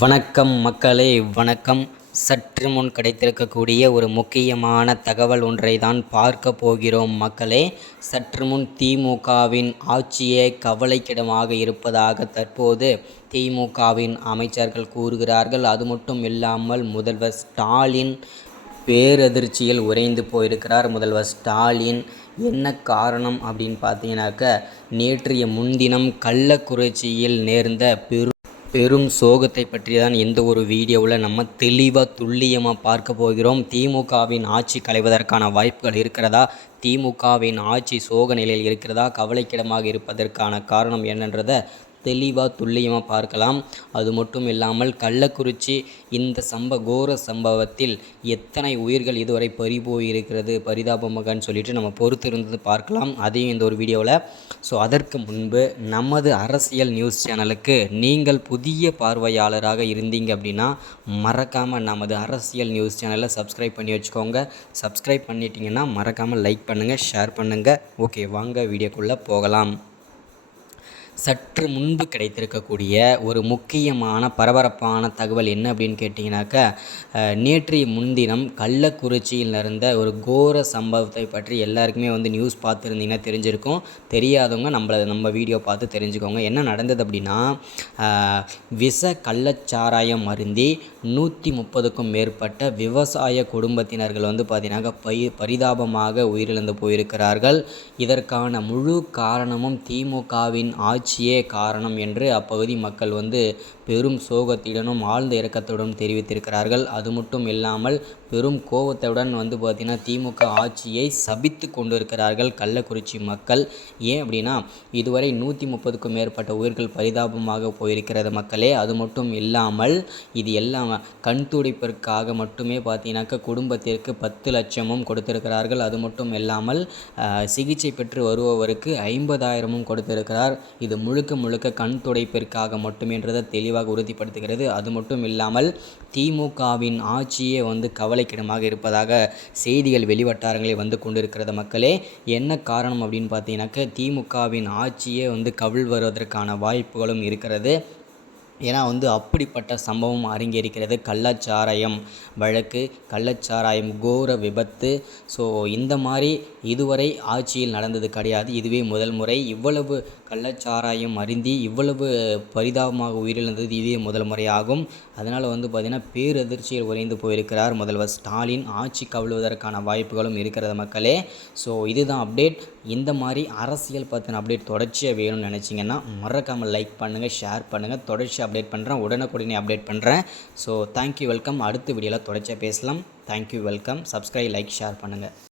வணக்கம் மக்களே வணக்கம். சற்று முன் கிடைத்திருக்கக்கூடிய ஒரு முக்கியமான தகவல் ஒன்றை தான் பார்க்க போகிறோம் மக்களே. சற்று முன் திமுகவின் ஆட்சியே கவலைக்கிடமாக இருப்பதாக தற்போது திமுகவின் அமைச்சர்கள் கூறுகிறார்கள். அது மட்டும் இல்லாமல் முதல்வர் ஸ்டாலின் பேரதிர்ச்சியில் உறைந்து போயிருக்கிறார். முதல்வர் ஸ்டாலின் என்ன காரணம் அப்படின்னு பார்த்தீங்கன்னாக்க நேற்றைய முன்தினம் கள்ளக்குறிச்சியில் நேர்ந்த பெரு பெரும் சோகத்தை பற்றி தான் எந்த ஒரு வீடியோவில் நம்ம தெளிவாக துல்லியமாக பார்க்க போகிறோம். திமுகவின் ஆட்சி களைவதற்கான வாய்ப்புகள் இருக்கிறதா? திமுகவின் ஆட்சி சோக நிலையில் இருக்கிறதா? கவலைக்கிடமாக இருப்பதற்கான காரணம் என்னன்றதை தெளிவாக துல்லியமாக பார்க்கலாம். அது மட்டும் இல்லாமல் கள்ளக்குறிச்சி இந்த சம்ப கோர சம்பவத்தில் எத்தனை உயிர்கள் இதுவரை பறி போயிருக்கிறது பரிதாபமாகன்னு சொல்லிட்டு நம்ம பொறுத்து இருந்தது பார்க்கலாம். அதையும் இந்த ஒரு வீடியோவில் ஸோ அதற்கு முன்பு நமது அரசியல் நியூஸ் சேனலுக்கு நீங்கள் புதிய பார்வையாளராக இருந்தீங்க அப்படின்னா மறக்காமல் நமது அரசியல் நியூஸ் சேனலை சப்ஸ்கிரைப் பண்ணி வச்சுக்கோங்க. சப்ஸ்கிரைப் பண்ணிட்டீங்கன்னா மறக்காமல் லைக் பண்ணுங்கள் ஷேர் பண்ணுங்கள் ஓகே வாங்க வீடியோக்குள்ளே போகலாம். சற்று முன்பு கிடைத்திருக்கக்கூடிய ஒரு முக்கியமான பரபரப்பான தகவல் என்ன அப்படின்னு கேட்டிங்கனாக்கா நேற்றைய முன்தினம் கள்ளக்குறிச்சியில் நடந்த ஒரு கோர சம்பவத்தை பற்றி எல்லாருக்குமே வந்து நியூஸ் பார்த்துருந்தீங்கன்னா தெரிஞ்சிருக்கும். தெரியாதவங்க நம்மள நம்ம வீடியோ பார்த்து தெரிஞ்சுக்கோங்க. என்ன நடந்தது அப்படின்னா விஷ கள்ளச்சாராயம் அருந்தி நூற்றி முப்பதுக்கும் மேற்பட்ட விவசாய குடும்பத்தினர்கள் வந்து பார்த்திங்கனாக்கா பை பரிதாபமாக உயிரிழந்து போயிருக்கிறார்கள். இதற்கான முழு காரணமும் திமுகவின் ஆட்சி ஆட்சியே காரணம் என்று அப்பகுதி மக்கள் வந்து பெரும் சோகத்துடனும் ஆழ்ந்த இறக்கத்துடனும் தெரிவித்திருக்கிறார்கள். அது மட்டும் இல்லாமல் பெரும் கோபத்துடன் வந்து பார்த்திங்கன்னா திமுக ஆட்சியை சபித்து கொண்டிருக்கிறார்கள் கள்ளக்குறிச்சி மக்கள். ஏன் அப்படின்னா இதுவரை நூற்றி முப்பதுக்கும் மேற்பட்ட உயிர்கள் பரிதாபமாக போயிருக்கிறது மக்களே. அது மட்டும் இல்லாமல் இது எல்லாம் கண் துடைப்பிற்காக மட்டுமே பார்த்தீங்கன்னாக்கா குடும்பத்திற்கு பத்து லட்சமும் கொடுத்திருக்கிறார்கள். அது மட்டும் இல்லாமல் சிகிச்சை பெற்று வருபவருக்கு ஐம்பதாயிரமும் கொடுத்திருக்கிறார். இது இது முழுக்க முழுக்க கண் துடைப்பிற்காக மட்டுமென்றதை தெளிவாக உறுதிப்படுத்துகிறது. அது மட்டும் இல்லாமல் திமுகவின் ஆட்சியே வந்து கவலைக்கிடமாக இருப்பதாக செய்திகள் வெளிவட்டாரங்களே வந்து கொண்டிருக்கிறது மக்களே. என்ன காரணம் அப்படின்னு பார்த்தீங்கன்னாக்க திமுகவின் ஆட்சியே வந்து கவிழ் வருவதற்கான வாய்ப்புகளும் இருக்கிறது. ஏன்னா வந்து அப்படிப்பட்ட சம்பவம் அரங்கேறிக்கிறது கள்ளச்சாராயம் வழக்கு கள்ளச்சாராயம் கோர விபத்து. ஸோ இந்த மாதிரி இதுவரை ஆட்சியில் நடந்தது கிடையாது. இதுவே முதல் முறை. இவ்வளவு கள்ளச்சாராயம் அருந்தி இவ்வளவு பரிதாபமாக உயிரிழந்தது இதுவே முதல் முறையாகும் அதனால் வந்து பார்த்திங்கன்னா பேரதிர்ச்சியில் உறைந்து போயிருக்கிறார் முதல்வர் ஸ்டாலின். ஆட்சி கவிழ்வதற்கான வாய்ப்புகளும் இருக்கிறது மக்களே. ஸோ இதுதான் அப்டேட் இந்த மாதிரி அரசியல் பற்றின அப்டேட் தொடர்ச்சியாக வேணும்னு நினச்சிங்கன்னா மறக்காமல் லைக் பண்ணுங்கள் ஷேர் பண்ணுங்கள் தொடர்ச்சியாக அப்டேட் பண்ணுறேன் உடனுக்குடனே அப்டேட் பண்ணுறேன் ஸோ தேங்க்யூ வெல்கம் அடுத்த வீடியோவில் தொடர்ச்சியாக பேசலாம். Thank you welcome subscribe like share பண்ணுங்கள்